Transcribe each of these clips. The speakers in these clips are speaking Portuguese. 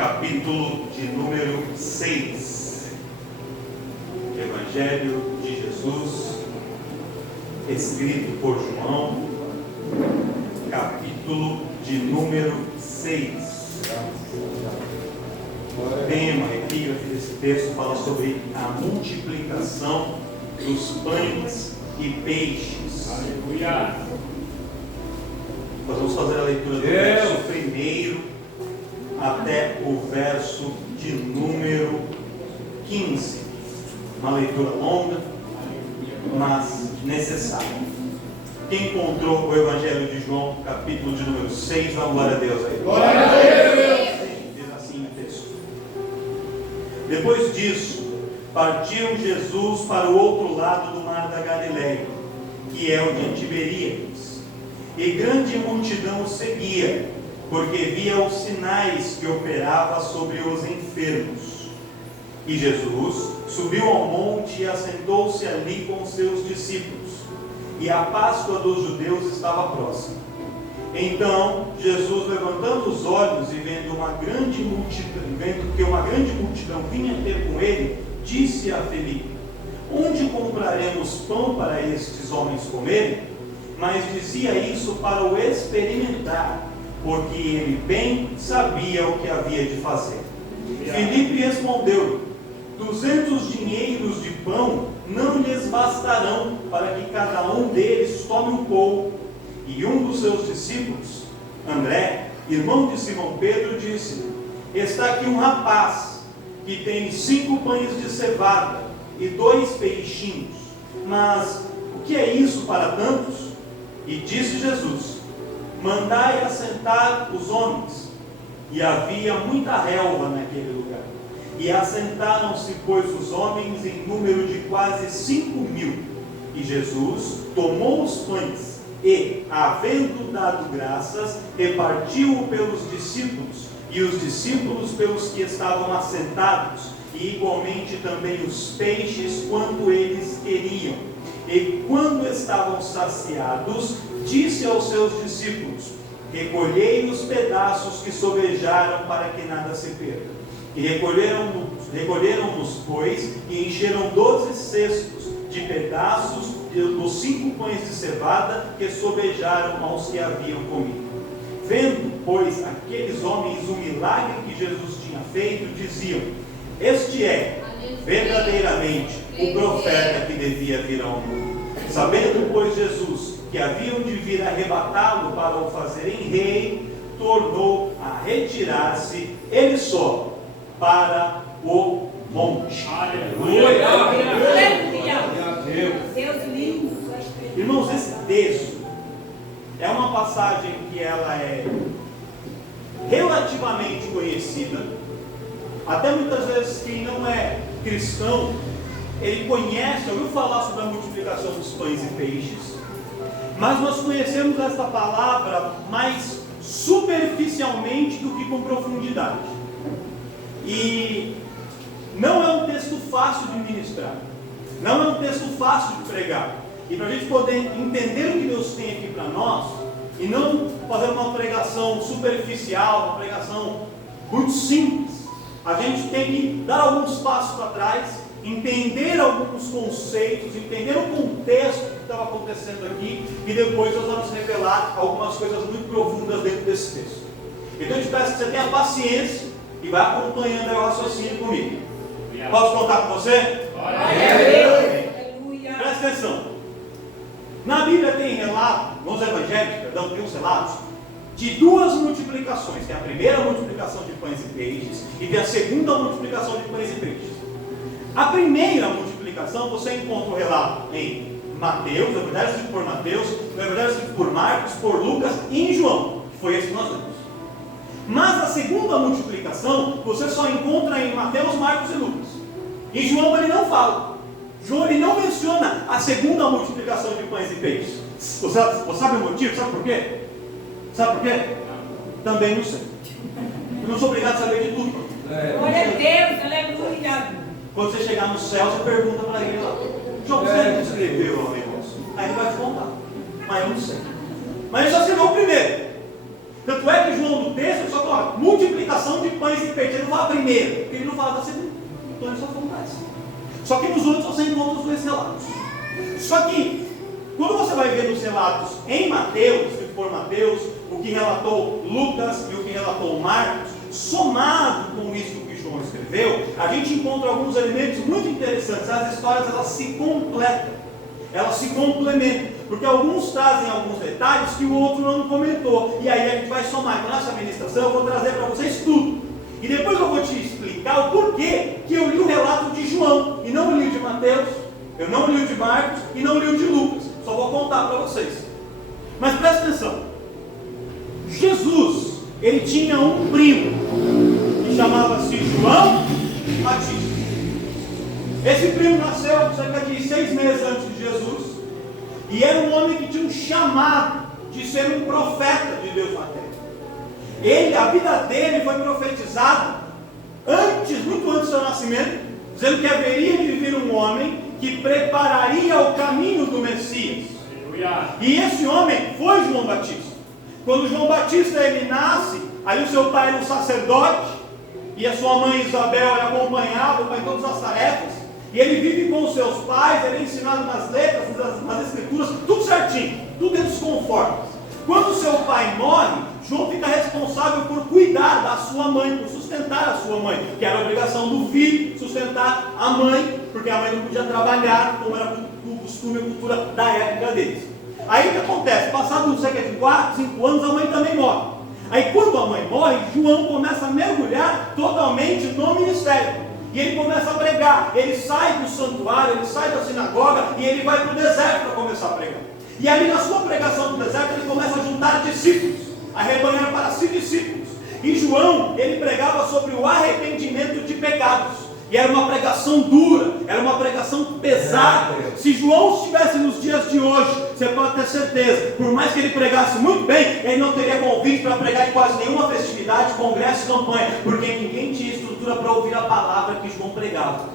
capítulo de número 6. Evangelho de Jesus, escrito por João, capítulo de número 6. O tema, a epígrafe desse texto fala sobre a multiplicação dos pães e peixes. Aleluia! Nós vamos fazer a leitura do verso primeiro até o verso de número 15. Uma leitura longa, mas necessária. Quem encontrou o Evangelho de João, capítulo de número 6, dá uma glória a Deus aí. Glória a Deus! Diz assim o texto. Depois disso, partiu Jesus para o outro lado do mar da Galileia, que é o de Tiberíades. E grande multidão o seguia, porque via os sinais que operava sobre os enfermos. E Jesus subiu ao monte e assentou-se ali com seus discípulos. E a Páscoa dos judeus estava próxima. Então Jesus, levantando os olhos e vendo que uma grande multidão vinha ter com ele, disse a Felipe: onde compraremos pão para estes homens comerem? Mas dizia isso para o experimentar, porque ele bem sabia o que havia de fazer. Felipe respondeu: 200 dinheiros de pão não lhes bastarão para que cada um deles tome um pouco. E um dos seus discípulos, André, irmão de Simão Pedro, disse: está aqui um rapaz que tem 5 pães de cevada e 2 peixinhos, mas o que é isso para tantos? E disse Jesus: mandai assentar os homens. E havia muita relva naquele lugar. E assentaram-se, pois, os homens em número de quase 5.000. E Jesus tomou os pães e, havendo dado graças, repartiu-o pelos discípulos, e os discípulos pelos que estavam assentados, e igualmente também os peixes, quanto eles queriam. E quando estavam saciados, disse aos seus discípulos: recolhei os pedaços que sobejaram, para que nada se perca. E recolheram-nos, pois, e encheram 12 cestos de pedaços dos 5 pães de cevada que sobejaram aos que haviam comido. Vendo, pois, aqueles homens o milagre que Jesus tinha feito, diziam: este é verdadeiramente o profeta que devia vir ao mundo. Sabendo, pois, Jesus que haviam de vir arrebatá-lo para o fazerem rei, tornou a retirar-se ele só para o monte. Aleluia! Deus lindo. Irmãos, esse texto é uma passagem que ela é relativamente conhecida. Até muitas vezes quem não é cristão, ele conhece, ouviu falar sobre a multiplicação dos pães e peixes, mas nós conhecemos esta palavra mais superficialmente do que com profundidade. E não é um texto fácil de ministrar, não é um texto fácil de pregar. E para a gente poder entender o que Deus tem aqui para nós, e não fazer uma pregação superficial, uma pregação muito simples, a gente tem que dar alguns passos para trás, entender alguns conceitos, entender o contexto que estava acontecendo aqui, e depois nós vamos revelar algumas coisas muito profundas dentro desse texto. Então eu te peço que você tenha paciência e vai acompanhando o raciocínio comigo. Posso contar com você? Presta atenção. Na Bíblia tem relato, nos evangelhos, tem uns relatos de 2 multiplicações. Tem a primeira multiplicação de pães e peixes e tem a segunda multiplicação de pães e peixes. A primeira multiplicação você encontra o relato em Mateus, o Evangelho escrito por Mateus, o Evangelho escrito por Marcos, por Lucas e em João, que foi esse que nós lemos. Mas a segunda multiplicação você só encontra em Mateus, Marcos e Lucas. Em João ele não fala. João ele não menciona a segunda multiplicação de pães e peixes. Você sabe o motivo? Sabe por quê? Sabe por quê? Também não sei. Eu não sou obrigado a saber de tudo. Glória a Deus, aleluia. Quando você chegar no céu, você pergunta para ele lá: João, você não escreveu lá o negócio? Aí ele vai te contar. Mas eu não sei. Mas ele só escreveu o primeiro. Tanto é que João no texto ele só fala multiplicação de pães e peixes. Ele não fala primeiro, porque ele não fala da segunda. Então ele só fala mais. Só que nos outros você encontra os dois relatos. Só que, quando você vai ver nos relatos em Mateus, se for Mateus, o que relatou Lucas e o que relatou Marcos, somado com isso que João escreveu, a gente encontra alguns elementos muito interessantes. As histórias elas se completam, elas se complementam, porque alguns trazem alguns detalhes que o outro não comentou, e aí a gente vai somar. Então nessa ministração eu vou trazer para vocês tudo, e depois eu vou te explicar o porquê que eu li o relato de João, e não li o de Mateus, eu não li o de Marcos, e não li o de Lucas, só vou contar para vocês. Mas presta atenção, Jesus, ele tinha um primo, que chamava-se João Batista. Esse primo nasceu cerca de 6 meses antes de Jesus, e era um homem que tinha um chamado de ser um profeta de Deus na terra. A vida dele foi profetizada muito antes do seu nascimento, dizendo que haveria de vir um homem que prepararia o caminho do Messias. E esse homem foi João Batista. Quando João Batista ele nasce, aí o seu pai era um sacerdote, e a sua mãe Isabel ele acompanhava em todas as tarefas, e ele vive com os seus pais, ele é ensinado nas letras, nas escrituras, tudo certinho, tudo dentro dos conformes. Quando o seu pai morre, João fica responsável por cuidar da sua mãe, por sustentar a sua mãe, que era a obrigação do filho, sustentar a mãe, porque a mãe não podia trabalhar, como era o costume e a cultura da época deles. Aí o que acontece? Passados cerca de 4, 5 anos, a mãe também morre. Aí quando a mãe morre, João começa a mergulhar totalmente no ministério. E ele começa a pregar. Ele sai do santuário, ele sai da sinagoga e ele vai para o deserto para começar a pregar. E ali na sua pregação no deserto, ele começa a juntar discípulos, a rebanhar para si discípulos. E João, ele pregava sobre o arrependimento de pecados. E era uma pregação dura, era uma pregação pesada. Se João estivesse nos dias de hoje, você pode ter certeza, por mais que ele pregasse muito bem, ele não teria convite para pregar em quase nenhuma festividade, congresso, campanha, porque ninguém tinha estrutura para ouvir a palavra que João pregava.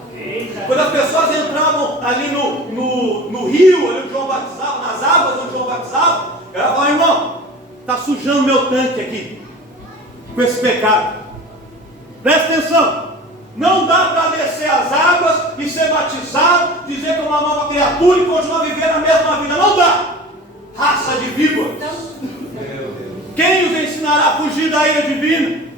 Quando as pessoas entravam ali no rio, onde João batizava, nas águas onde João batizava, ela falava: irmão, está sujando meu tanque aqui, com esse pecado. Presta atenção. Não dá para descer as águas e ser batizado, dizer que é uma nova criatura e continuar vivendo a mesma vida. Não dá. Raça de víboras. Quem os ensinará a fugir da ira divina?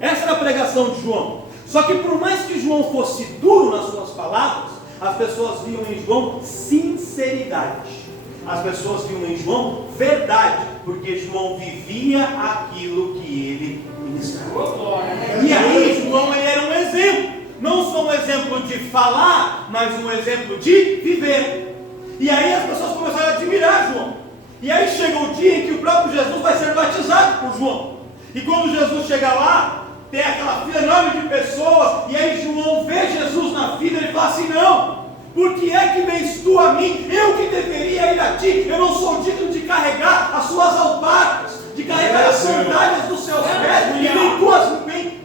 Essa era a pregação de João. Só que por mais que João fosse duro nas suas palavras, as pessoas viam em João sinceridade. As pessoas viam em João verdade, porque João vivia aquilo que ele ministrava. E aí João ele era um exemplo, não só um exemplo de falar, mas um exemplo de viver. E aí as pessoas começaram a admirar João. E aí chega o dia em que o próprio Jesus vai ser batizado por João. E quando Jesus chega lá, tem aquela fila enorme de pessoas, e aí João vê Jesus na fila, ele fala assim: não, por que é que vens tu a mim? Eu que deveria ir a ti. Eu não sou digno de carregar as suas alparcas, de carregar as sandálias dos seus pés. E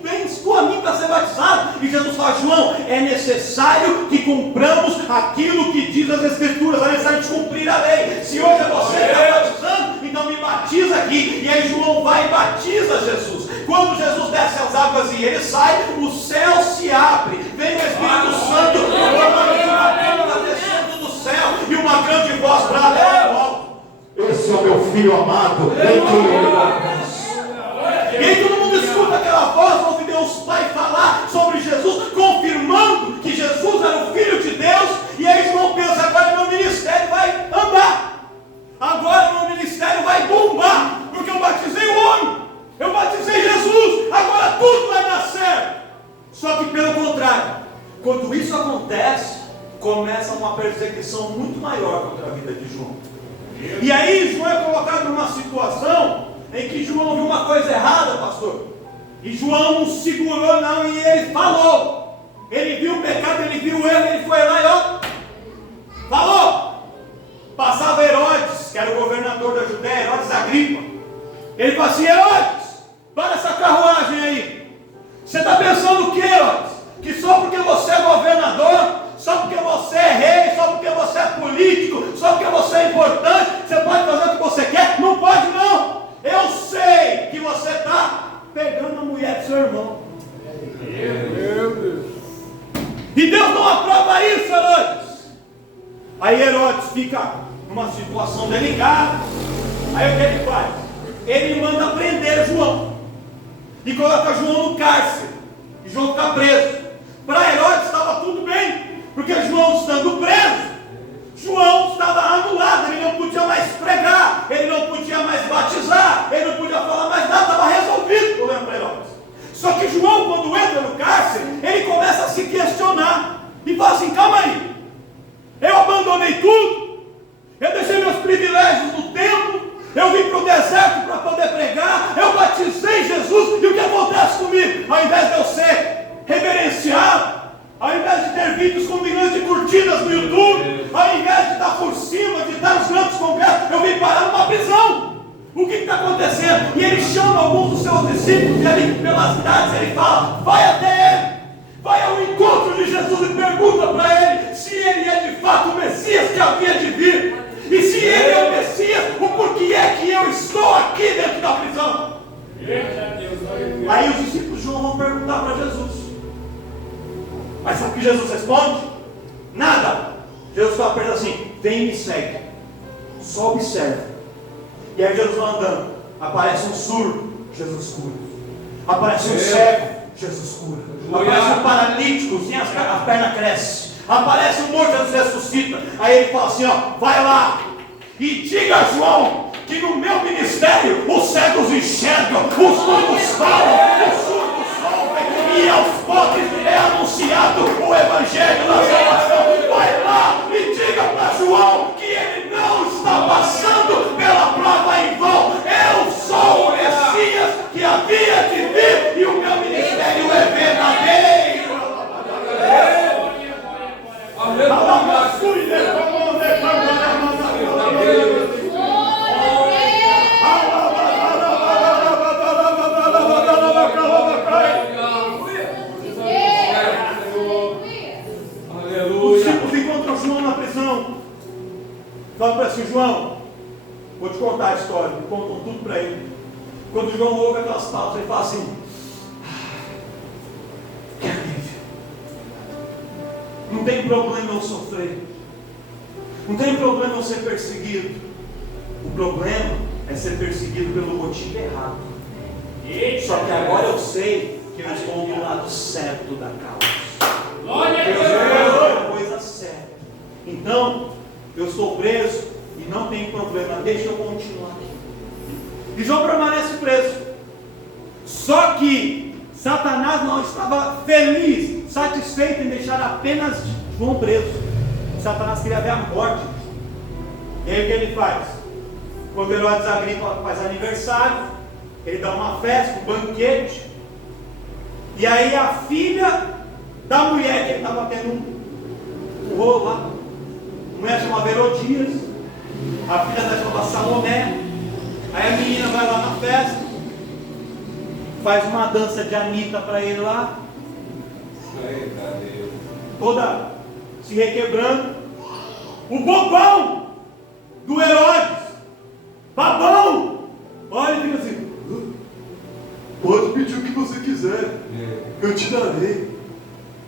vens tu a mim para ser batizado. E Jesus fala: João, é necessário que cumpramos aquilo que diz as Escrituras. É necessário de cumprir a lei. Se hoje é você que está batizando, então me batiza aqui. E aí João vai e batiza Jesus. Quando Jesus desce as águas e ele sai, o céu se abre. Vem o Espírito Santo, descendo do céu, e uma grande voz brada no alto: esse é o meu filho amado, em quem ele dá. E aí todo mundo escuta aquela voz, ouve Deus Pai falar sobre Jesus, confirmando que Jesus era o Filho de Deus. E aí João pensa: agora meu ministério vai andar, agora meu ministério vai bombar, porque eu batizei o homem, eu batizei Jesus, agora tudo vai dar certo. Só que pelo contrário, quando isso acontece, começa uma perseguição muito maior contra a vida de João. E aí João é colocado numa situação em que João viu uma coisa errada, pastor. E João não segurou não, e ele falou. Ele viu o pecado, ele viu o erro, ele foi lá e ó, falou. Passava Herodes, que era o governador da Judéia, Herodes Agripa. Ele falou assim: Herodes, para essa carruagem aí. Você está pensando o que, Herodes? Que só porque você é governador, só porque você é rei, só porque você é político, só porque você é importante, você pode fazer o que você quer? Não pode não. Eu sei que você irmão. Meu Deus. E Deus não aprova isso, Herodes. Aí Herodes fica numa situação delicada. Aí o que ele faz? Ele manda prender João e coloca João no cárcere. E João fica preso. Para Herodes estava tudo bem, porque João estando preso, João estava anulado, ele não podia mais pregar, ele não podia mais batizar, ele não podia falar mais nada, estava resolvido o problema para Herodes. Só que João, quando entra no cárcere, ele começa a se questionar e fala assim: calma aí, eu abandonei tudo, eu deixei meus privilégios no templo, eu vim para o deserto para poder pregar, eu batizei Jesus, e o que acontece comigo? Ao invés de eu ser reverenciado, ao invés de ter vídeos com milhões de curtidas no YouTube, ao invés de estar por cima, de estar nos grandes congressos, eu vim parar numa prisão. O que está acontecendo? E ele chama alguns dos seus discípulos, e ali pelas cidades ele fala: vai até ele, vai ao encontro de Jesus e pergunta para ele se ele é de fato o Messias que havia de vir. E se ele é o Messias, o porquê é que eu estou aqui dentro da prisão? Aí os discípulos de João vão perguntar para Jesus. Mas sabe o que Jesus responde? Nada. Jesus fala para ele assim: vem e me segue. Só observa. E aí Jesus vai andando. Aparece um surdo, Jesus cura. Aparece um cego, Jesus cura. Aparece um paralítico, sem as pernas crescem. Aparece um morto, Jesus ressuscita. Aí ele fala assim: ó, vai lá e diga a João que no meu ministério os cegos enxergam, os mudos falam, os surdos ouvem, e aos pobres é anunciado o evangelho da salvação. Vai lá e diga para João que ele não está passando pela prova em vão. Eu sou o Messias que havia de vir, e o meu ministério é verdadeiro. Os discípulos encontram João na prisão. Falam para assim: João, vou te contar a história. Contam tudo para ele. Quando João ouve aquelas palavras, ele fala assim: que alívio. Não tem problema eu sofrer, não tem problema eu ser perseguido. O problema é ser perseguido pelo motivo errado. Só que agora eu sei que eu estou do lado certo da causa. Eu estou fazendo a coisa certa. Então, eu estou preso e não tem problema, deixa eu continuar aqui. E João permanece preso. Só que Satanás não estava feliz, satisfeito em deixar apenas João preso. Satanás queria ver a morte. E aí o que ele faz? Quando Herodes Agripa faz aniversário, ele dá uma festa, um banquete. E aí a filha da mulher que ele estava tendo um rolo lá, a mulher chamava Herodias, a filha da chamava Salomé. Aí a menina vai lá na festa, faz uma dança de Anitta para ele lá, toda se requebrando. O bobão do Herodes, babão, olha e fica assim: pode pedir o que você quiser, eu te darei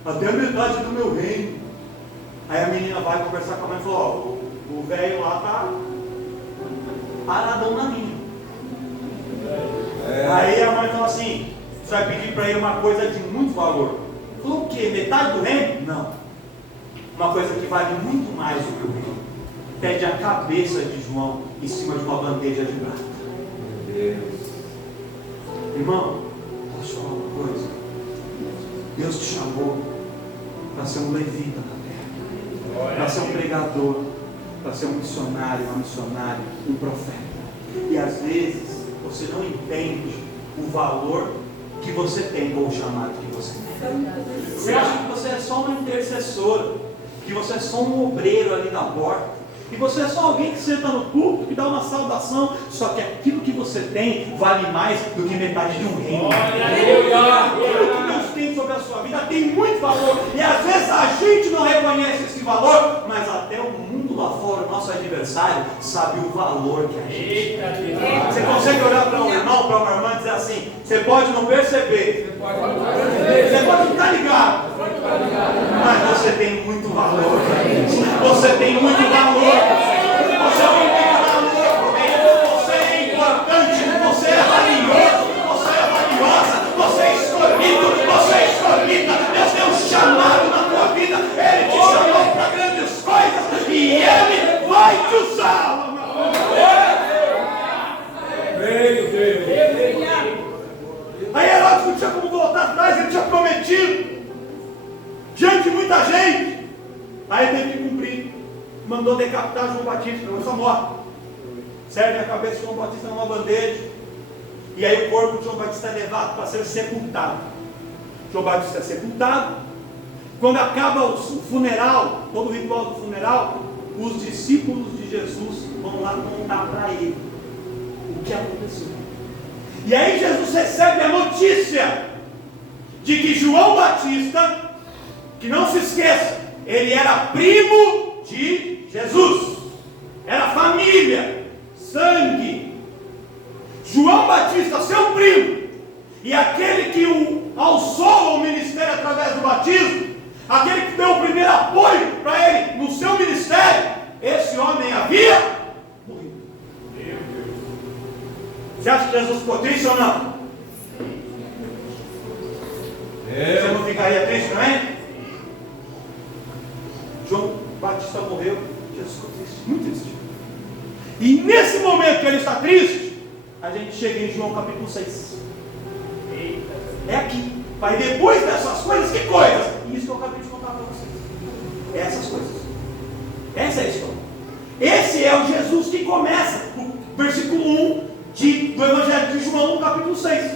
até a metade do meu reino. Aí a menina vai conversar com a mãe e falou: ó, o velho lá tá paradão na minha. Aí a mãe falou assim: você vai pedir para ele uma coisa de muito valor. Falou: o quê? Metade do reino? Não. Uma coisa que vale muito mais do que o reino. Pede a cabeça de João em cima de uma bandeja de prata. Irmão, posso falar uma coisa? Deus te chamou para ser um levita na terra, para ser um pregador, para ser um missionário, uma missionária, um profeta. E às vezes você não entende o valor que você tem com o chamado que você tem. Você acha que você é só uma intercessora, que você é só um obreiro ali na porta, que você é só alguém que senta no púlpito, que dá uma saudação. Só que aquilo que você tem vale mais do que metade de um reino. Aquilo que Deus tem sobre a sua vida tem muito valor. E às vezes a gente não reconhece esse valor, mas até o mundo lá fora, o nosso adversário sabe o valor que a gente tem. É. Você consegue olhar para um irmão, para uma irmã e dizer assim: você pode não perceber, você pode não estar ligado, mas você tem muito valor. Você tem muito valor. Você tem muito valor. Você é importante. Você é valioso. Você é valiosa. Você é escolhido. Você é escolhida. Deus tem um chamado na tua vida. Ele te chamou para grandes coisas e Ele vai te usar. Aí Herodes não tinha como voltar atrás. Ele tinha prometido diante de muita gente. Aí ele teve que cumprir. Mandou decapitar João Batista, não só morre. Serve a cabeça de João Batista numa bandeja. E aí o corpo de João Batista é levado para ser sepultado. João Batista é sepultado. Quando acaba o funeral, todo o ritual do funeral, os discípulos de Jesus vão lá contar para ele o que aconteceu. E aí Jesus recebe a notícia de que João Batista, que não se esqueça, ele era primo de Jesus, era família, sangue. João Batista, seu primo, e aquele que o alçou ao ministério através do batismo, aquele que deu o primeiro apoio para ele no seu ministério, esse homem havia morrido. Você acha que Jesus ficou triste ou não? Você não ficaria triste também? João Batista morreu, Jesus ficou triste, muito triste. E nesse momento que ele está triste, a gente chega em João capítulo 6. É aqui. Mas depois dessas coisas, que coisas? Isso que eu acabei de contar para vocês. Essas coisas. Essa é a história. Esse é o Jesus que começa o versículo 1 do Evangelho de João, no capítulo 6.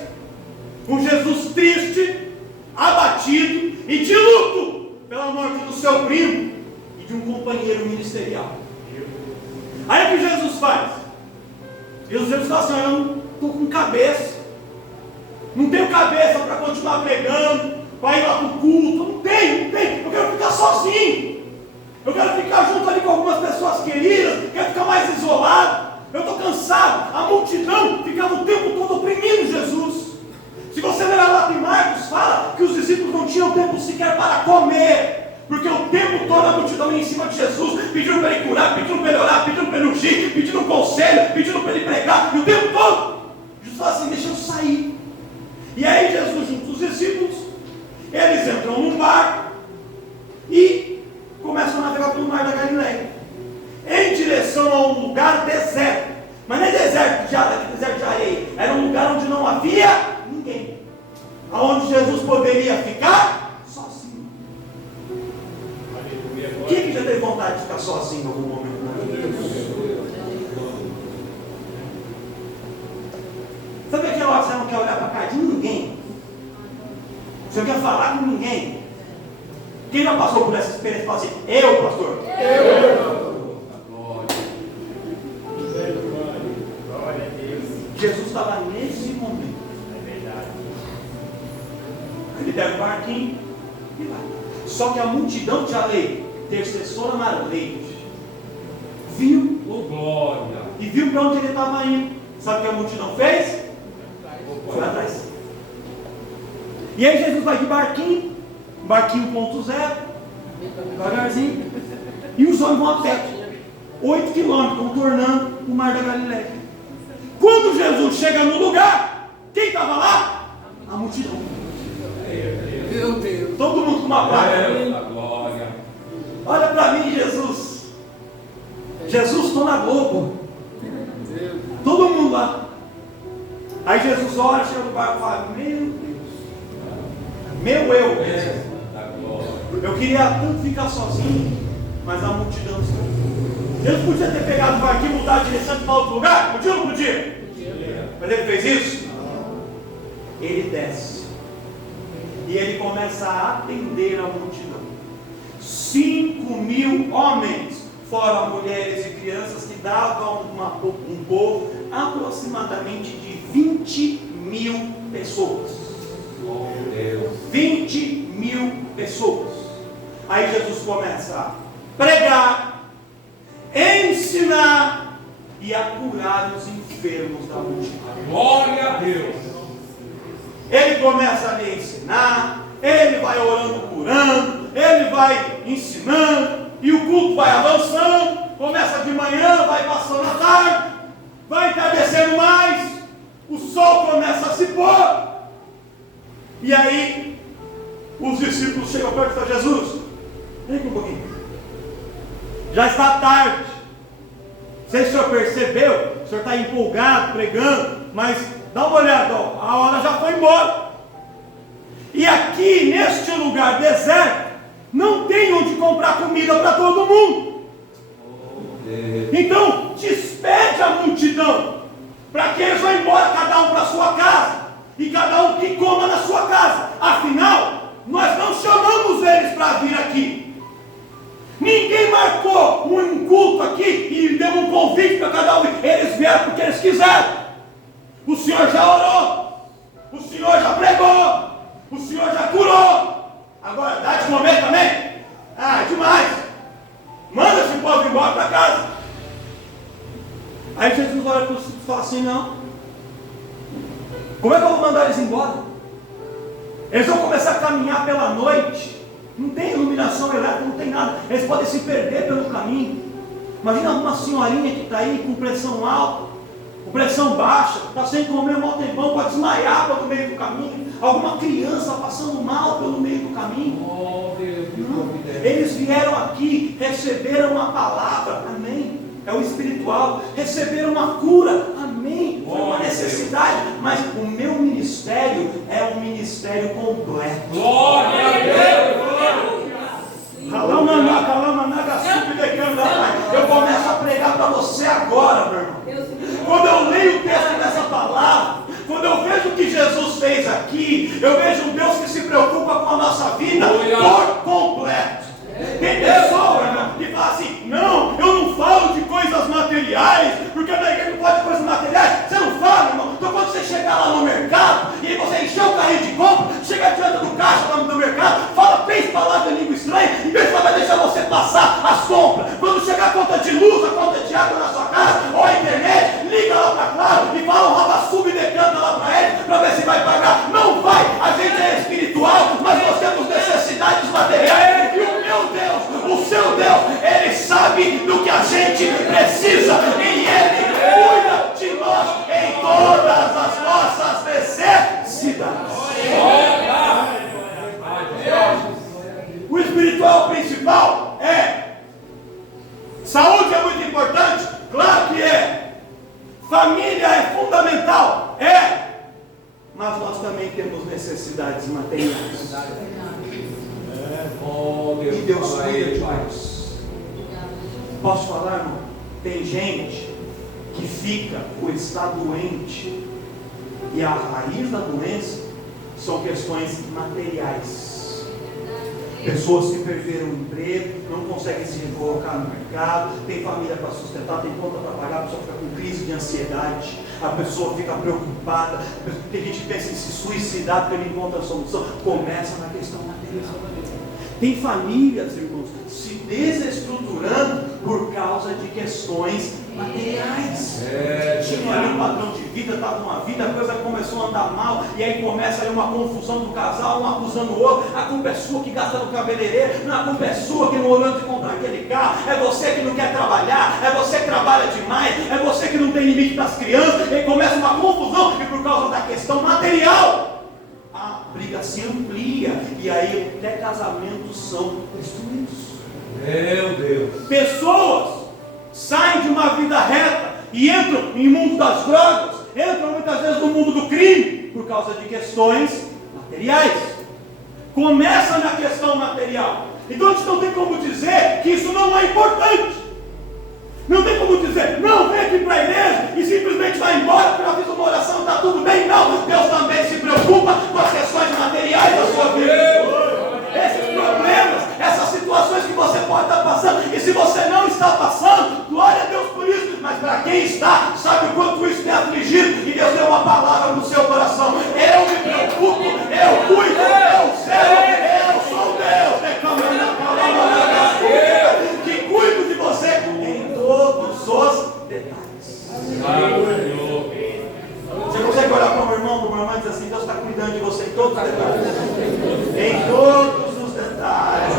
Um Jesus triste, abatido e de luto pela morte do seu primo e de um companheiro ministerial. Aí o que Jesus faz? Jesus fala assim: eu não estou com cabeça, não tenho cabeça para continuar pregando, para ir lá para o culto, não tenho, eu quero ficar sozinho, eu quero ficar junto ali com algumas pessoas queridas, quero ficar mais isolado, eu estou cansado. A multidão ficava o tempo todo oprimindo Jesus. Se você ler lá em Marcos, fala que os discípulos não tinham tempo sequer para comer, porque o tempo todo a multidão ia em cima de Jesus, pedindo para ele curar, pedindo para ele orar, pedindo para ele ungir, pedindo um conselho, pedindo para ele pregar, e o tempo todo Jesus fala assim: deixa eu sair. E aí Jesus junto os discípulos, eles entram num barco e começam a navegar pelo mar da Galileia, em direção a um lugar deserto. Mas não é deserto de areia, era um lugar onde não havia ninguém, aonde Jesus poderia ficar sozinho. Quem já teve vontade de ficar sozinho em algum momento na vida? Sabe aquela hora que você não quer olhar para cá de ninguém? Você não quer falar com ninguém? Quem já passou por essa experiência e fala assim: eu, pastor? Jesus estava nesse momento. É verdade. Ele pega o barquinho e vai. Só que a multidão de lei, intercessora na lei, viu, e viu para onde ele estava indo. Sabe o que a multidão fez? Foi atrás. E aí Jesus vai de barquinho 1.0, devagarzinho, e os homens vão a pé, 8 quilômetros, contornando o mar da Galileia. Quando Jesus chega no lugar, quem estava lá? A multidão. Meu Deus. Todo mundo com uma placa. Olha para mim, Jesus. Jesus, estou na Globo. Todo mundo lá. Aí Jesus olha, chega no barco e fala: meu Deus, meu eu mesmo. Eu queria tanto ficar sozinho, mas a multidão está. Jesus podia ter pegado o barquinho e mudar a direção para outro lugar? Podia ou não podia? Mas ele fez isso? Ele desce. E ele começa a atender a multidão. 5.000 homens, fora mulheres e crianças, que davam um povo aproximadamente de 20.000 pessoas. 20.000 pessoas. Aí Jesus começa a pregar, ensinar ensinar e a curar os enfermos da multidão. Glória a Deus. Ele começa a lhe ensinar, ele vai orando, curando, ele vai ensinando, e o culto vai avançando, começa de manhã, vai passando a tarde, vai entardecendo mais, o sol começa a se pôr, e aí os discípulos chegam perto e falam: Jesus, vem aqui um pouquinho, já está tarde. Não sei se o senhor percebeu, o senhor está empolgado, pregando, mas dá uma olhada, ó, a hora já foi embora. E aqui, neste lugar deserto, não tem onde comprar comida para todo mundo. Então, despede a multidão, para que eles vão embora, cada um para a sua casa, e cada um que coma na sua casa. Afinal, nós não chamamos eles para vir aqui. Ninguém marcou um culto aqui e deu um convite para cada um. Eles vieram porque eles quiseram. O Senhor já orou, o Senhor já pregou, o Senhor já curou. Agora dá de comer também? Ah, demais. Manda esse povo embora para casa. Aí Jesus olha para os discípulos e fala assim: não, como é que eu vou mandar eles embora? Eles vão começar a caminhar pela noite, não tem iluminação elétrica, não tem nada, eles podem se perder pelo caminho. Imagina uma senhorinha que está aí com pressão alta, com pressão baixa, está sem comer um mau tempão, pode desmaiar pelo meio do caminho. Alguma criança passando mal pelo meio do caminho. Oh, Deus, eles vieram aqui, receberam uma palavra, amém. É o espiritual, receberam uma cura, amém. Foi uma necessidade, mas o meu ministério é um ministério completo. Glória a Deus. Eu começo a pregar para você agora, meu irmão. Quando eu leio o texto dessa palavra, quando eu vejo o que Jesus fez aqui, eu vejo um Deus que se preocupa com a nossa vida por completo. Tem pessoa, irmão, que fala assim: não, eu não falo de coisas materiais, porque na igreja não pode de coisas materiais. Você não fala, irmão. Então quando você chegar lá no mercado, e aí você encher o carrinho de compra, chega diante do caixa lá no mercado, fala 3 palavras em língua estranha, em vez de vai deixar você passar as compras. Quando chegar a conta de luz, a conta de água na sua casa, ou a internet, liga lá para Claro e fala um raba subdecanta lá para ele, para ver se vai pagar. Não vai, a gente é espiritual, mas nós temos necessidades materiais. E o meu Deus, o seu Deus, Ele sabe do que a gente precisa, e Ele cuida de nós em todas as nossas necessidades. O espiritual principal é: saúde é muito importante? Claro que é. Família é fundamental? É. Mas nós também temos necessidades materiais. E Deus cuida de nós. Posso falar, irmão? Tem gente que fica ou está doente, e a raiz da doença são questões materiais. Pessoas que perderam o emprego, não conseguem se recolocar no mercado, tem família para sustentar, tem conta para pagar, a pessoa fica com crise de ansiedade, a pessoa fica preocupada, tem gente que pensa em se suicidar porque não encontra a solução. Começa na questão material. Tem famílias, irmãos, se desestruturando por causa de questões materiais. Tinha ali um padrão de vida, estava numa vida, a coisa começou a andar mal, e aí começa ali uma confusão do casal, um acusando o outro. A culpa é sua que gasta no cabeleireiro, não, a culpa é sua que não olhou antes de comprar aquele carro, é você que não quer trabalhar, é você que trabalha demais, é você que não tem limite para as crianças, e aí começa uma confusão, e por causa da questão material, a briga se amplia, e aí até casamentos são destruídos. Meu Deus. Pessoas saem de uma vida reta e entram em mundo das drogas, entram muitas vezes no mundo do crime, por causa de questões materiais. Começa na questão material. Então a gente não tem como dizer que isso não é importante. Não tem como dizer: não, vem aqui para a igreja e simplesmente vai embora porque eu fiz uma oração e está tudo bem. Não, Deus também se preocupa com as questões materiais da sua vida. Esses problemas, essas situações que você pode estar passando, e se você não está passando, glória a Deus por isso, mas para quem está, sabe o quanto isso tem afligido, e Deus deu uma palavra no seu coração: eu me preocupo, eu cuido, eu sei, eu sou Deus, que cuido de você em todos os em todos os detalhes.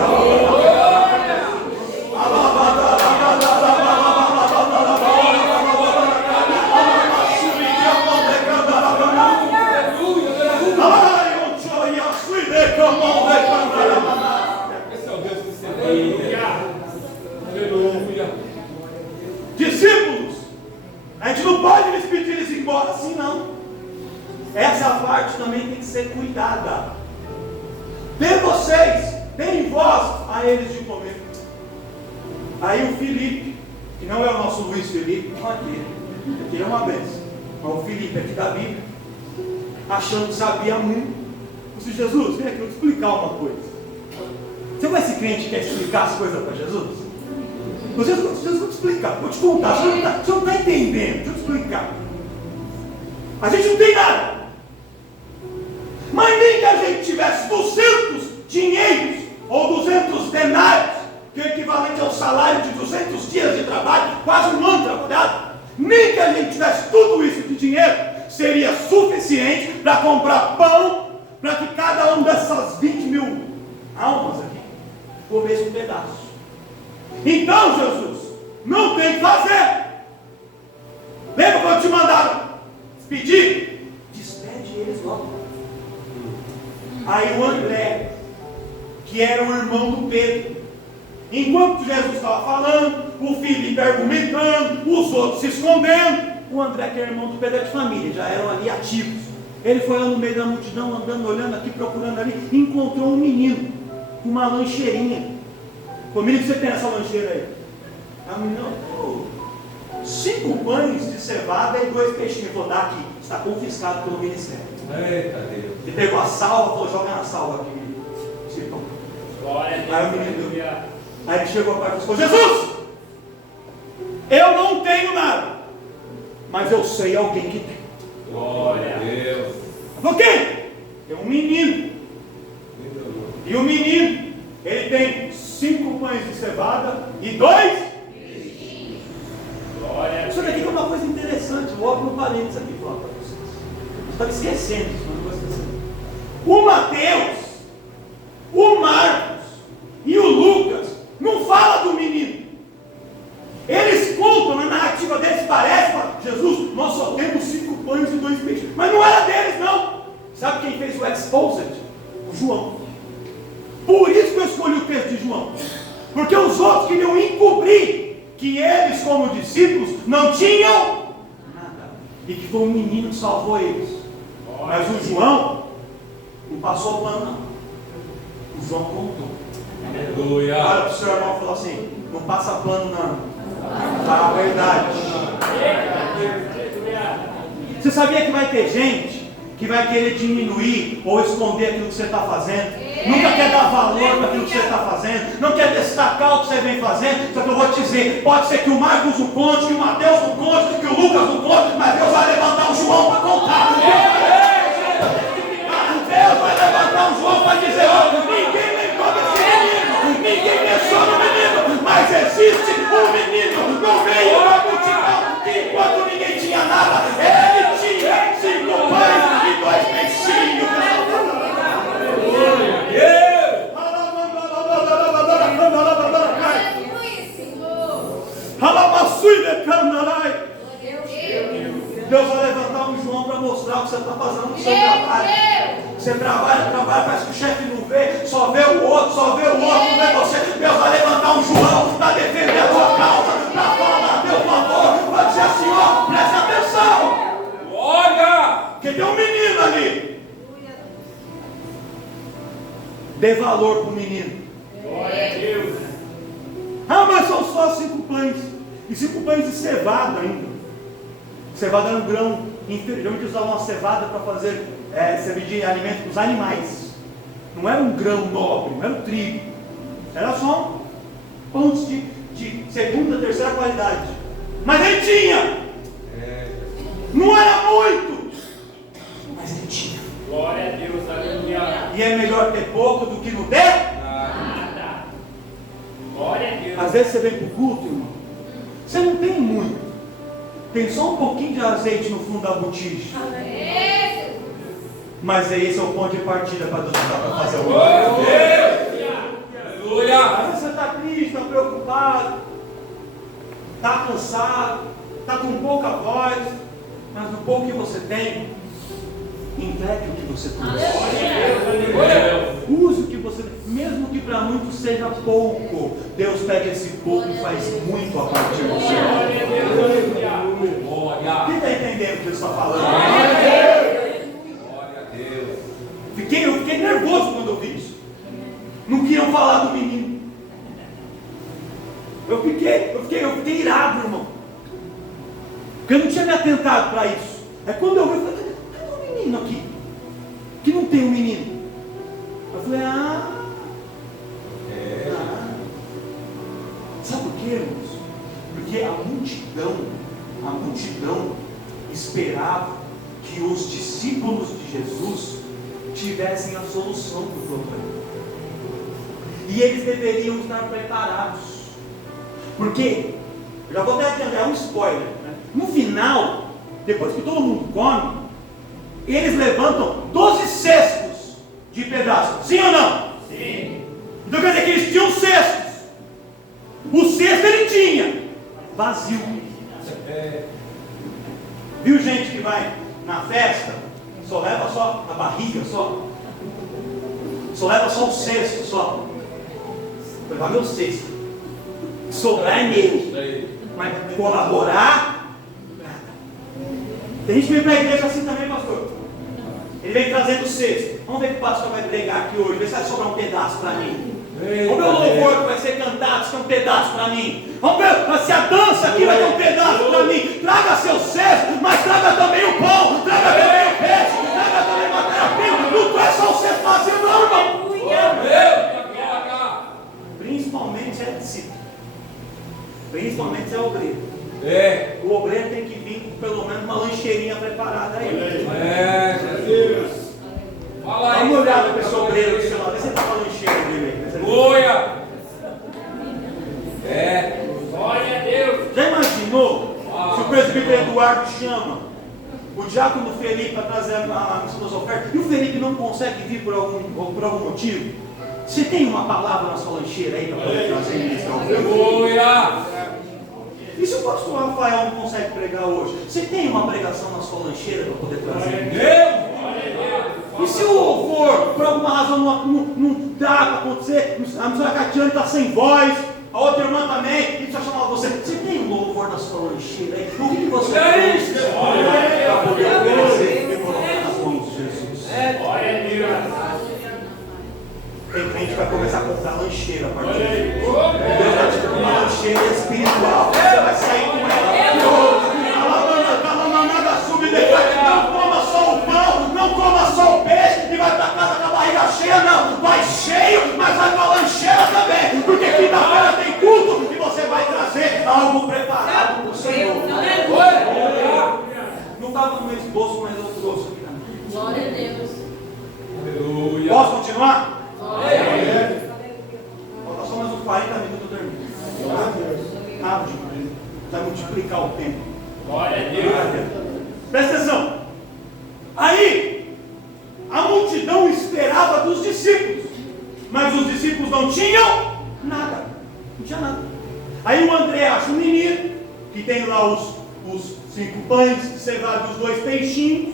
Esse é o Deus que você tem. Aleluia. Discípulos, a gente não pode lhes pedir eles ir embora assim, não. Essa parte também tem que ser cuidada. Dê vocês, deem voz a eles de comer. Aí o Felipe, que não é o nosso Luiz Felipe, não aqui é uma benção, mas o Felipe aqui da Bíblia, achando que sabia muito. Eu disse, Jesus, vem aqui, eu vou te explicar uma coisa. Você vai esse crente que quer explicar as coisas para Jesus? Jesus, vou te explicar, vou te contar. Você não está entendendo, deixa eu te explicar. A gente não tem nada. Mas nem que a gente tivesse 200 dinheiros ou 200 denários, que é o equivalente ao salário de 200 dias de trabalho, quase um ano trabalhado, nem que a gente tivesse tudo isso de dinheiro, seria suficiente para comprar pão, para que cada um dessas 20 mil almas aqui comesse um pedaço. Então, Jesus, não tem que fazer. Lembra quando te mandaram pedir? Despede eles logo. Aí o André, que era o irmão do Pedro, enquanto Jesus estava falando, o Filipe argumentando, os outros se escondendo, o André, que era irmão do Pedro, é de família, já eram ali ativos. Ele foi lá no meio da multidão, andando, olhando aqui, procurando ali, encontrou um menino com uma lancheirinha. O menino, que você tem essa lancheira aí? A menina, 5 pães de cevada e 2 peixinhos. Vou dar aqui, está confiscado pelo ministério. Eita Deus. Ele pegou a salva, falou, joga na salva aqui. Tipo, aí o menino, aí ele chegou para e falou, Jesus, eu não tenho nada, mas eu sei alguém que tem. Glória a Deus. Falou, quem? É um menino. E o menino, ele tem 5 pães de cevada e 2. Isso daqui é uma coisa interessante. Vou abrir um parênteses aqui para vocês. Eu estava esquecendo isso, mas não vou esquecer. O Mateus, o Marcos e o Lucas não falam do menino. Eles contam na narrativa deles, parece, Jesus, nós só temos 5 pães e 2 peixes. Mas não era deles, não. Sabe quem fez o exposed? O João. Por isso que eu escolhi o texto de João. Porque os outros queriam encobrir que eles, como discípulos, não tinham nada. E que foi um menino que salvou eles. Mas o João não passou pano, não. O João contou. Aleluia. Olha para o seu irmão e falou assim, não passa pano, não. Fala a verdade. Você sabia que vai ter gente que vai querer diminuir ou esconder aquilo que você está fazendo? Nunca quer dar valor para aquilo que você está fazendo, não quer destacar o que você vem fazendo. Só que eu vou te dizer, pode ser que o Marcos não conte, que o Mateus não conte, que o Lucas não conte, mas Deus vai levantar o João para contar. Deus vai levantar o João para dizer, ninguém lembrou desse menino, ninguém pensou no menino, mas existe um menino no meio da multidão que enquanto ninguém tinha nada, ele tinha 5 pães e 2 peixinhos. Deus vai levantar um João para mostrar o que você está fazendo no seu trabalho. Você trabalha, parece que o chefe não vê, só vê o outro, não vê você. Deus vai levantar um João para defender a tua causa, para falar a teu favor, para dizer assim, ó, presta atenção. Glória! Porque tem um menino ali. Dê valor para o menino. Glória a Deus. Ah, mas são só 5 pães. E 5 pães de cevada ainda. Cevada era um grão inferior. Geralmente usavam uma cevada para fazer servir de alimento para os animais. Não era um grão nobre, não era o trigo. Era só pães de segunda, terceira qualidade. Mas ele tinha. Não era muito, mas ele tinha. Glória a Deus, aleluia. E é melhor ter pouco do que não ter nada. Glória a Deus. Às vezes você vem para o culto, irmão, você não tem muito, tem só um pouquinho de azeite no fundo da botija. Mas esse é o ponto de partida para Deus para fazer o com pouca voz, mas no pouco que você tem, entregue o que você tem. Use o que você tem, mesmo que para muitos seja pouco. Deus pega esse pouco e faz muito a partir de você. Quem está entendendo o que Deus está falando? Eu fiquei nervoso quando eu vi isso. Não queriam falar do menino. Eu fiquei irado, irmão. Porque eu não tinha me atentado para isso. Aí quando eu vi, eu falei, cadê o menino aqui? Que não tem um menino. Eu falei, sabe por quê, irmãos? Porque a multidão esperava que os discípulos de Jesus tivessem a solução para o problema. E eles deveriam estar preparados. Porque, eu já vou até adiantar, é um spoiler, né? No final, depois que todo mundo come, eles levantam 12 cestos de pedaços. Sim ou não? Sim. Então quer dizer que eles tinham cestos. O cesto ele tinha vazio. Viu gente que vai na festa, só leva só a barriga, só leva só o cesto, só. Vou levar meu cesto. Sobrar é meu. Mas colaborar, nada. Tem gente que vem para a igreja assim também, pastor. Ele vem trazendo o cesto. Vamos ver que o pastor vai pregar aqui hoje. Vê se vai sobrar um pedaço para mim. Vamos ver o louvor que vai ser cantado, se tem um pedaço para mim. Vamos ver se a dança aqui vai ter um pedaço para mim. Traga seu cesto, mas traga também o pão, traga também o peixe, traga também a matéria-prima. Não traz só o cesto vazio, não, irmão. Principalmente se é discípulo. Principalmente se é obreiro. O obreiro tem que vir com pelo menos uma lancheirinha preparada aí. Jesus. Dá uma olhada para esse obreiro do seu lado. Vê se ele está com a lancheira dele aí. Glória a Deus. Já imaginou se o presbítero Eduardo chama o diácono Felipe para trazer as suas ofertas e o Felipe não consegue vir por algum motivo? Você tem uma palavra na sua lancheira aí para poder trazer isso? E se o pastor Rafael não consegue pregar hoje? Você tem uma pregação na sua lancheira para poder trazer? E se o louvor, por alguma razão, não dá para acontecer, a missionária Catiane está sem voz, a outra irmã também, e precisa chamar você. Você tem um louvor na sua lancheira aí? O que você tem para poder oferecer e colocar nas mãos de Jesus? Tem gente que vai começar a comprar lancheira a partir de hoje. Deus vai te dar uma lancheira espiritual. Você vai sair com ela. Não coma só o pão, não coma só o peixe e vai para casa com a barriga cheia, não. Vai cheio, mas vai com a lancheira também. Porque quinta-feira tem culto e você vai trazer algo preparado para o Senhor. Não estava no meu esboço, mas eu trouxe aqui também. Glória a Deus. Posso continuar? Falta só mais uns 40 minutos eu termino. Rápido. Vai multiplicar o tempo. Glória a Deus. Presta atenção. Aí, a multidão esperava dos discípulos, mas os discípulos não tinham nada. Não tinha nada. Aí o André acha um menino, que tem lá os 5 pães cevados e os 2 peixinhos.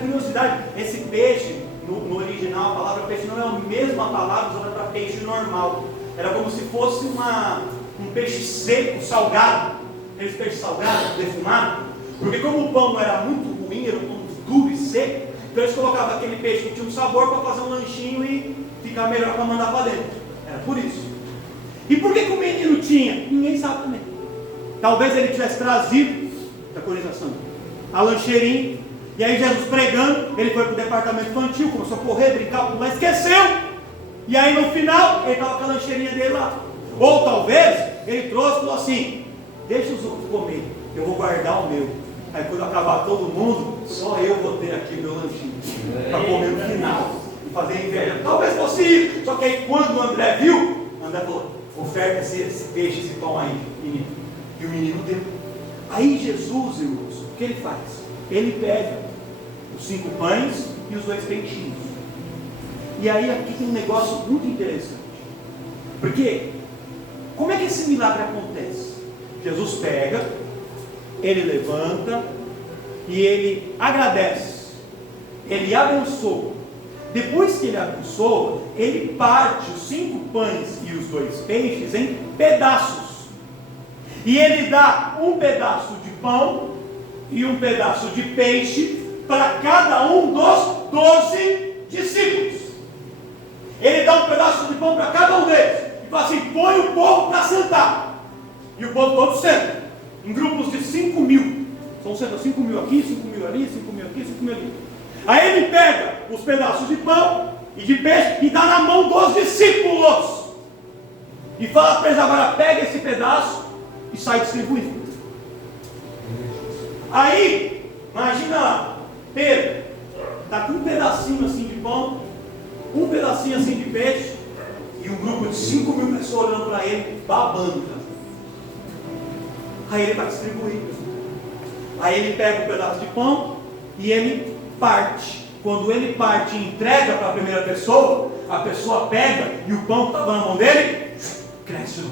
Curiosidade, esse peixe, no original, a palavra peixe não é a mesma palavra usada para peixe normal. Era como se fosse um peixe seco, salgado. Aqueles peixes salgados, defumados. Porque como o pão era muito ruim, era um pão duro e seco, então eles colocavam aquele peixe que tinha um sabor para fazer um lanchinho e ficar melhor para mandar para dentro. Era por isso. E por que o menino tinha? Ninguém sabe também. Talvez ele tivesse trazido, a lancheirinha, e aí Jesus pregando, ele foi para o departamento infantil, começou a correr, brincar, pular, esqueceu. E aí no final, ele estava com a lancheirinha dele lá. Ou talvez, ele trouxe e falou assim, deixa os outros comer, eu vou guardar o meu. Aí quando acabar todo mundo, só eu vou ter aqui o meu lanchinho, para comer no final, e fazer inveja. Talvez fosse isso. Só que aí quando o André viu, o André falou, oferta esse peixe, esse pão aí, menino. E o menino deu. Aí Jesus, irmãos, o que ele faz? Ele pega os 5 pães e os 2 peixinhos. E aí aqui tem um negócio muito interessante. Porque, como é que esse milagre acontece? Jesus pega, ele levanta e ele agradece, ele abençoa. Depois que ele abençoa, ele parte os 5 pães e os 2 peixes em pedaços. E ele dá um pedaço de pão e um pedaço de peixe para cada um dos 12 discípulos. Ele dá um pedaço de pão para cada um deles e fala assim: põe o povo para sentar. E o povo todo senta, em grupos de 5.000. Então senta 5.000 aqui, 5.000 ali, 5.000 aqui, 5.000 ali. Aí ele pega os pedaços de pão e de peixe e dá na mão dos discípulos. E fala para eles: agora pega esse pedaço e sai distribuindo. Aí, imagina lá, Pedro está com um pedacinho assim de pão, um pedacinho assim de peixe, e um grupo de 5.000 pessoas olhando para ele, babando. Aí ele vai distribuir. Aí ele pega um pedaço de pão e ele parte. Quando ele parte e entrega para a primeira pessoa, a pessoa pega e o pão que estava na mão dele cresce.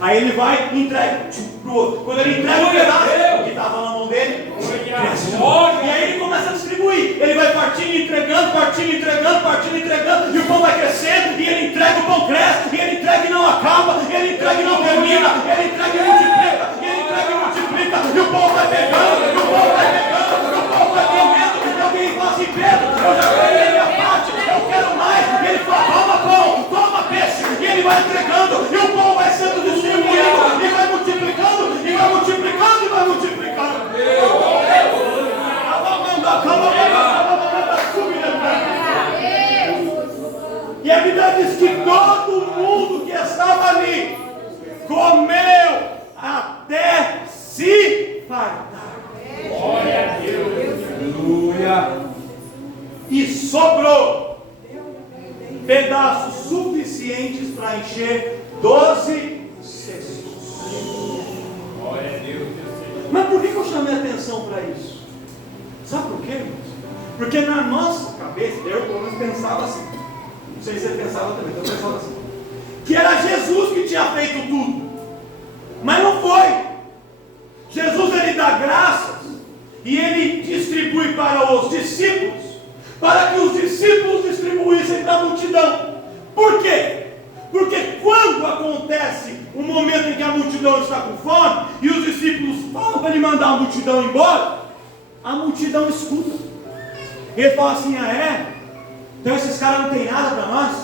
Aí ele vai e entrega para o outro. Quando ele entrega o pedaço que estava na mão dele, cresce. E aí ele começa a distribuir. Ele vai partindo e entregando, partindo e entregando, partindo e entregando. E o pão vai crescendo. E ele entrega, o pão cresce. E ele entrega e não acaba. E ele entrega e não termina. E ele entrega e multiplica. E ele entrega e multiplica. E o pão vai pegando. E o pão vai pegando. E o pão vai comendo. E alguém fala assim: Pedro, eu já ganhei a minha parte. Eu quero mais. E ele fala: toma pão, toma peixe. E ele vai entregando. E o pão vai sendo distribuído. E vai multiplicando. E vai multiplicando. E vai multiplicando. E a Bíblia diz que todo mundo que estava ali comeu até se fartar. Glória a Deus. Aleluia. E sobrou pedaços suficientes para encher 12 cestos. Glória a Deus. Mas por que eu chamei a atenção para isso? Sabe por quê, irmãos? Porque na nossa cabeça, eu pelo menos pensava assim, não sei se você pensava também, eu pensava assim, que era Jesus que tinha feito tudo. Mas não foi. Jesus, ele dá graças e ele distribui para os discípulos, para que os discípulos distribuíssem para a multidão. Por quê? Porque quando acontece um momento em que a multidão está com fome e os discípulos falam para ele mandar a multidão embora, a multidão escuta. Ele fala assim: ah é? Então esses caras não tem nada para nós?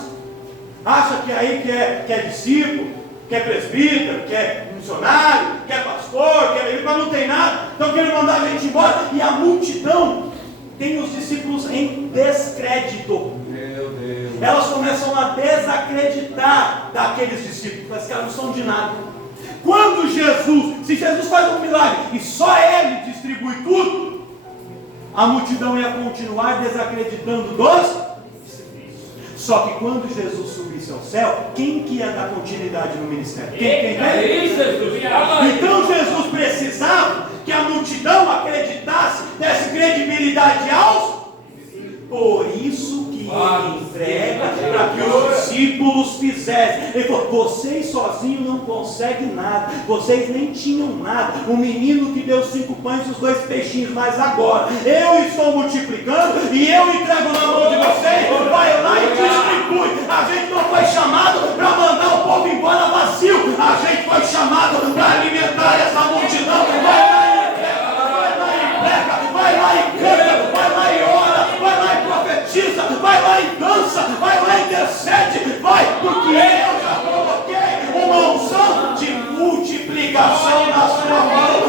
Acha que aí que é discípulo, que é presbítero, que é missionário, que é pastor, mas não tem nada, então querem mandar a gente embora. E a multidão tem os discípulos em descrédito. Meu Deus. Elas começam a desacreditar daqueles discípulos. Esses caras não são de nada. Quando se Jesus faz um milagre e só ele distribui tudo, a multidão ia continuar desacreditando dos. Só que quando Jesus subisse ao céu, quem que ia dar continuidade no ministério? Quem? Então Jesus precisava que a multidão acreditasse, desse credibilidade aos. Por isso que ele entrega para que os discípulos fizessem. Ele falou: vocês sozinhos não conseguem nada, vocês nem tinham nada. O menino que deu 5 pães e os 2 peixinhos, mas agora eu estou multiplicando e eu entrego na mão de vocês. Vai lá e distribui. A gente não foi chamado para mandar o povo embora vazio, a gente foi chamado para alimentar essa multidão. Vai lá e canta, vai lá e ora, vai lá e profetiza, vai lá e dança, vai lá e intercede, vai, porque eu já coloquei uma unção de multiplicação na sua mão.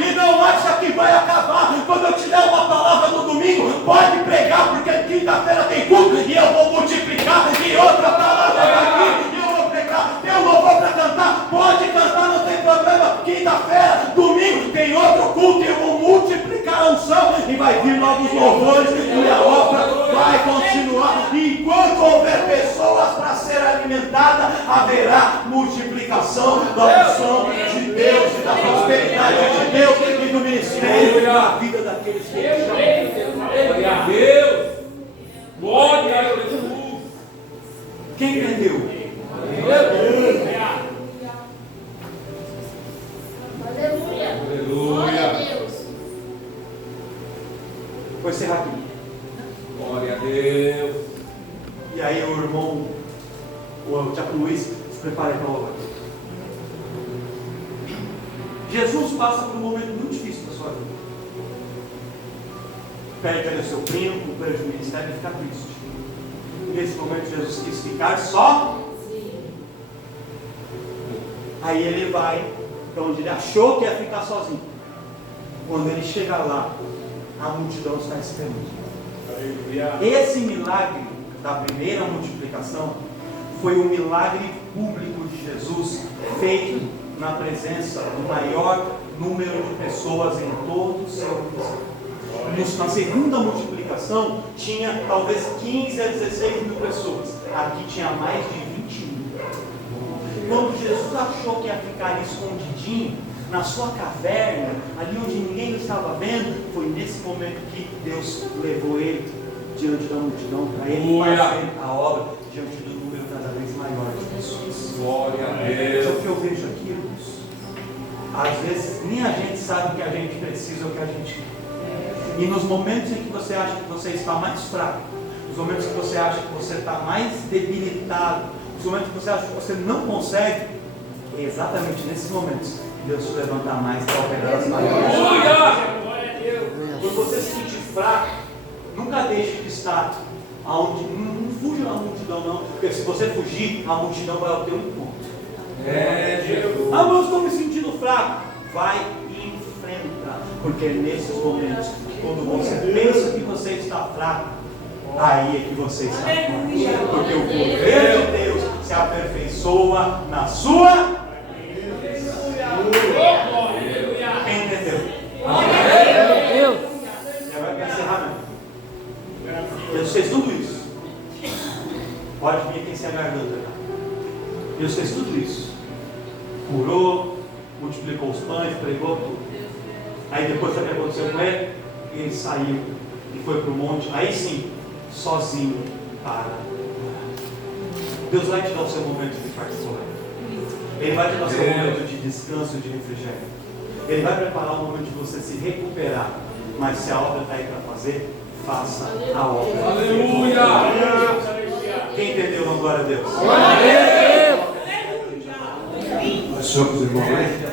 E não acha que vai acabar quando eu te der uma palavra no domingo. Pode pregar, porque quinta-feira tem culto e eu vou multiplicar, e outra palavra aqui, e eu vou pregar, eu louvor para cantar. Pode cantar, não tem problema. Quinta-feira, domingo tem outro culto e eu vou multiplicar a unção, e vai vir novos louvores, e a obra vai continuar. Enquanto houver pessoas para ser alimentadas, haverá multiplicação da unção de Deus e da prosperidade de Deus e do ministério e da vida daqueles que Ele chama. Glória a Deus. Glória a Jesus. Quem entendeu? Aleluia. Aleluia. aí o irmão, o Tiago Luiz, se prepare para a obra. Jesus passa por um momento muito difícil da sua vida. Perde ali o seu primo, perde o ministério e fica triste. Nesse momento Jesus quis ficar só. Aí ele vai para onde ele achou que ia ficar sozinho. Quando ele chega lá, a multidão está esperando. Esse milagre da primeira multiplicação foi um milagre público de Jesus, feito na presença do maior número de pessoas em todo o seu ministério. Na segunda multiplicação tinha talvez 15 a 16 mil pessoas. Aqui tinha mais de 20 mil. Quando Jesus achou que ia ficar escondidinho na sua caverna, ali onde ninguém estava vendo, foi nesse momento que Deus levou ele diante da multidão para ele fazer a obra diante do número cada vez maior de pessoas. Glória a Deus. O que eu vejo aqui, irmãos, às vezes nem a gente sabe o que a gente precisa ou o que a gente quer. E nos momentos em que você acha que você está mais fraco, nos momentos que você acha que você está mais debilitado, nos momentos que você acha que você não consegue, é exatamente nesses momentos Deus te levanta mais para operar as maiores. Quando você se sentir fraco, nunca deixe de estar aonde. Não fuja da multidão, não. Porque se você fugir, a multidão vai ao teu encontro. Jesus. Ah, mas estou me sentindo fraco. Vai e enfrenta. Porque é nesses momentos, quando você pensa que você está fraco, aí é que você está forte. Porque o poder de Deus se aperfeiçoa na sua. Quem entendeu? E agora eu quero encerrar mesmo. Deus fez tudo isso. Pode vir quem se agarganta. Deus fez tudo isso. Curou, multiplicou os pães, pregou tudo. Aí depois sabe o que aconteceu com ele? Ele saiu e foi para o monte. Aí sim, sozinho para orar. Deus vai te dar o seu momento de participação. Ele vai te dar o seu momento de descanso e de refrigério. Ele vai preparar o momento de você se recuperar. Mas se a obra está aí para fazer, faça a obra. Aleluia! Quem entendeu, não glória a Deus? Glória a Deus! Nós somos irmãos.